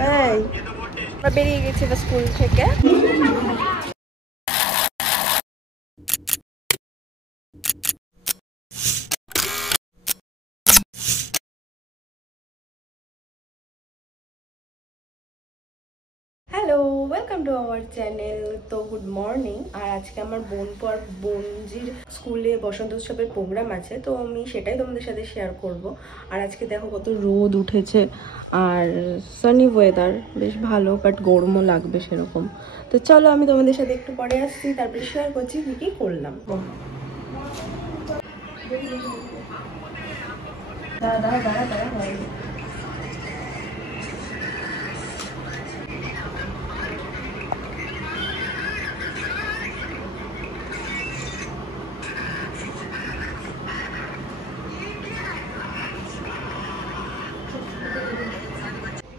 এই আমরা বেরিয়ে গেছি স্কুল থেকে। Hello, welcome to our channel. তো গুড মর্নিং। আর আজকে আমার বোনজির স্কুলে বসন্ত উৎসবের প্রোগ্রাম আছে, তো আমি সেটাই তোমাদের সাথে শেয়ার করব। আর আজকে দেখো কত রোদ উঠেছে আর সানি ওয়েদার, বেশ ভালো, বাট গরমও লাগবে সেরকম। তো চলো আমি তোমাদের সাথে একটু পরে আসছি, তারপরে শেয়ার করছি কি কি করলাম। দাঁড়া দাঁড়া দাঁড়া দাঁড়া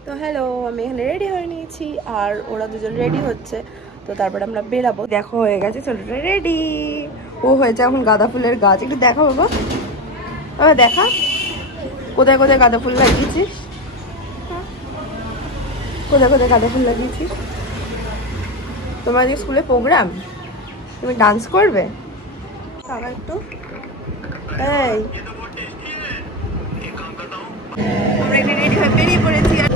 তো হ্যালো, আমি এখানে রেডি হয়ে নিয়েছি আর ওরা দুজন রেডি হচ্ছে। তো তারপরে আমরা বেরাবো। দেখো হয়ে গেছে, চলো রেডি। ও হয়েছে এখন গাঁদা ফুলের গাছ। একটু দেখা বাবা, দেখা কোথায় কোথায় গাঁদা ফুল লাগিয়েছিস, কোথায় কোথায় গাঁদা ফুল লাগিয়েছিস। তোমার আজকে স্কুলে প্রোগ্রাম, তুমি ডান্স করবে। টাকা একটু, এই আমরা একটু রেডি হয়ে বেরিয়ে পড়েছি। আর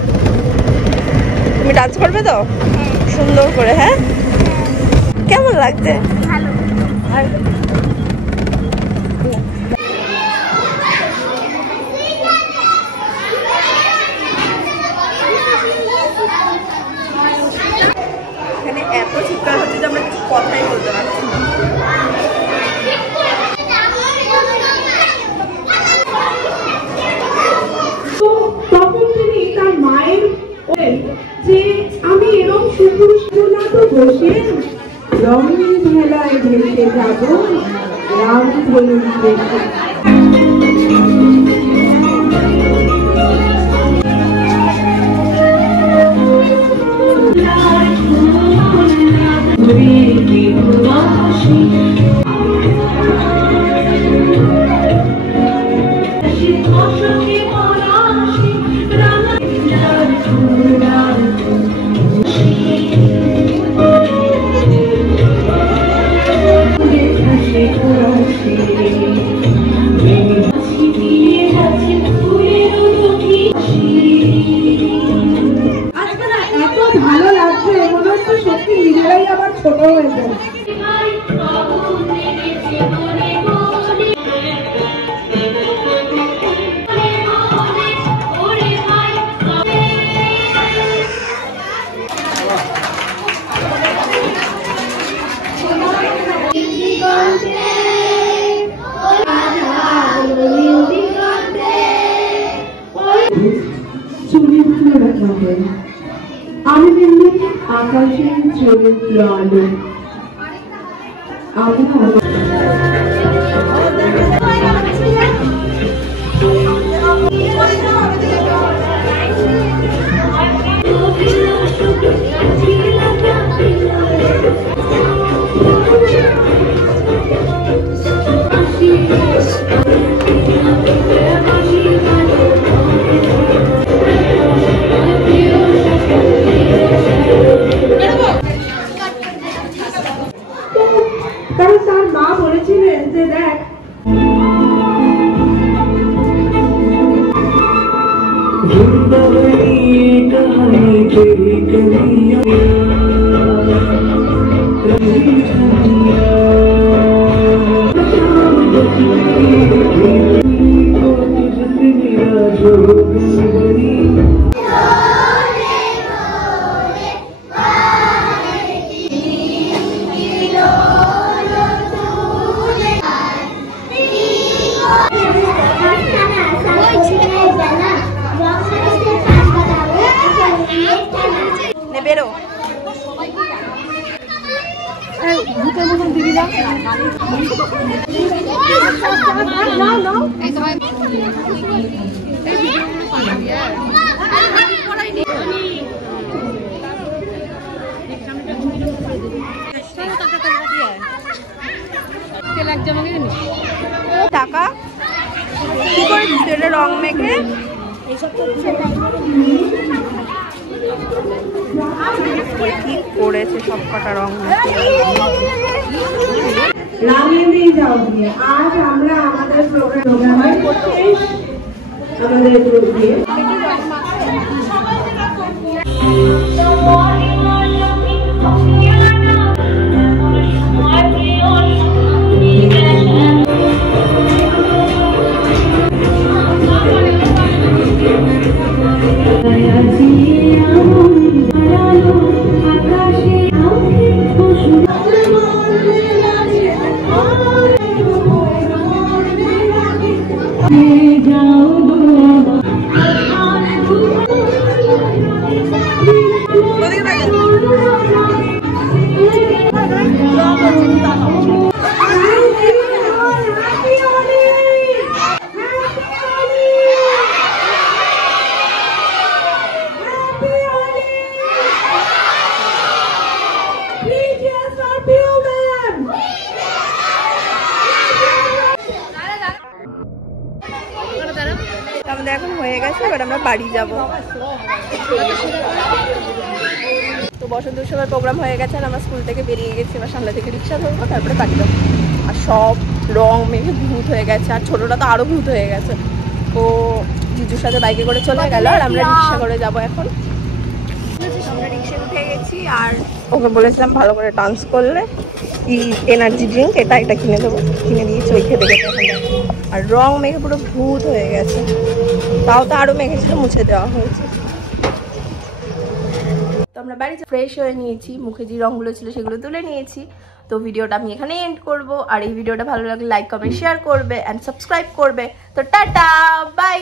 তুমি ডান্স করবে তো সুন্দর করে? হ্যাঁ, কেমন লাগছে? ভালো। আর এখানে এত চিৎকার হচ্ছে যে আমরা কথাই বলতে পারছি না। যে আমি এরকম সুপুষ্পনা তো বসে রঙের ভেলায় ভেসে যাব রাম ধনুর দেশে। ভালো লাগছে, মনে হচ্ছে সত্যি নিজেরাই আবার ছোট হয়ে যায়। আমি কিন্তু আকাশের চরিত্র আলো। কারণ তার মা বলেছিলেন যে দেখ বেরো ভূতের মতন দিবি না। টাকা কি করে রং মেখে এইসব করে কি করেছে সব কটা রং। লাগিয়ে দিয়ে যাও দিয়ে। আজ আমরা আমাদের প্রোগ্রামের শেষ আমাদের গ্রুপ দিয়ে আমাদের এখন হয়ে গেছে, এবার আমরা বাড়ি যাব। তো বসন্ত উৎসবের প্রোগ্রাম হয়ে গেছে আর আমরা স্কুল থেকে বেরিয়ে গেছি। এবার সামনে থেকে রিক্সা ধরবো, তারপরে বাড়ি যাবো। আর সব রং মেঘে ভূত হয়ে গেছে, আর ছোটটা তো আরো ভূত হয়ে গেছে। তো জিজুর সাথে বাইকে করে চলে গেল আর আমরা রিক্সা করে যাব। এখন আমরা রিক্সা উঠে গেছি আর ওকে বলেছিলাম ভালো করে ডান্স করলে কি এনার্জি ড্রিঙ্ক এটা কিনে দেবো, কিনে দিয়েছি। ওই খেতে খেতে আর রং মেঘে পুরো ভূত হয়ে গেছে, তাও তো আরো মেঘে ছিল, মুছে দেওয়া হয়েছে। তো আমরা বাড়িতে ফ্রেশ হয়ে নিয়েছি, মুখে যে রঙগুলো ছিল সেগুলো তুলে নিয়েছি। তো ভিডিওটা আমি এখানে এন্ড করব। আর এই ভিডিওটা ভালো লাগলে লাইক কমেন্ট শেয়ার করবে অ্যান্ড সাবস্ক্রাইব করবে। তো টাটা বাই।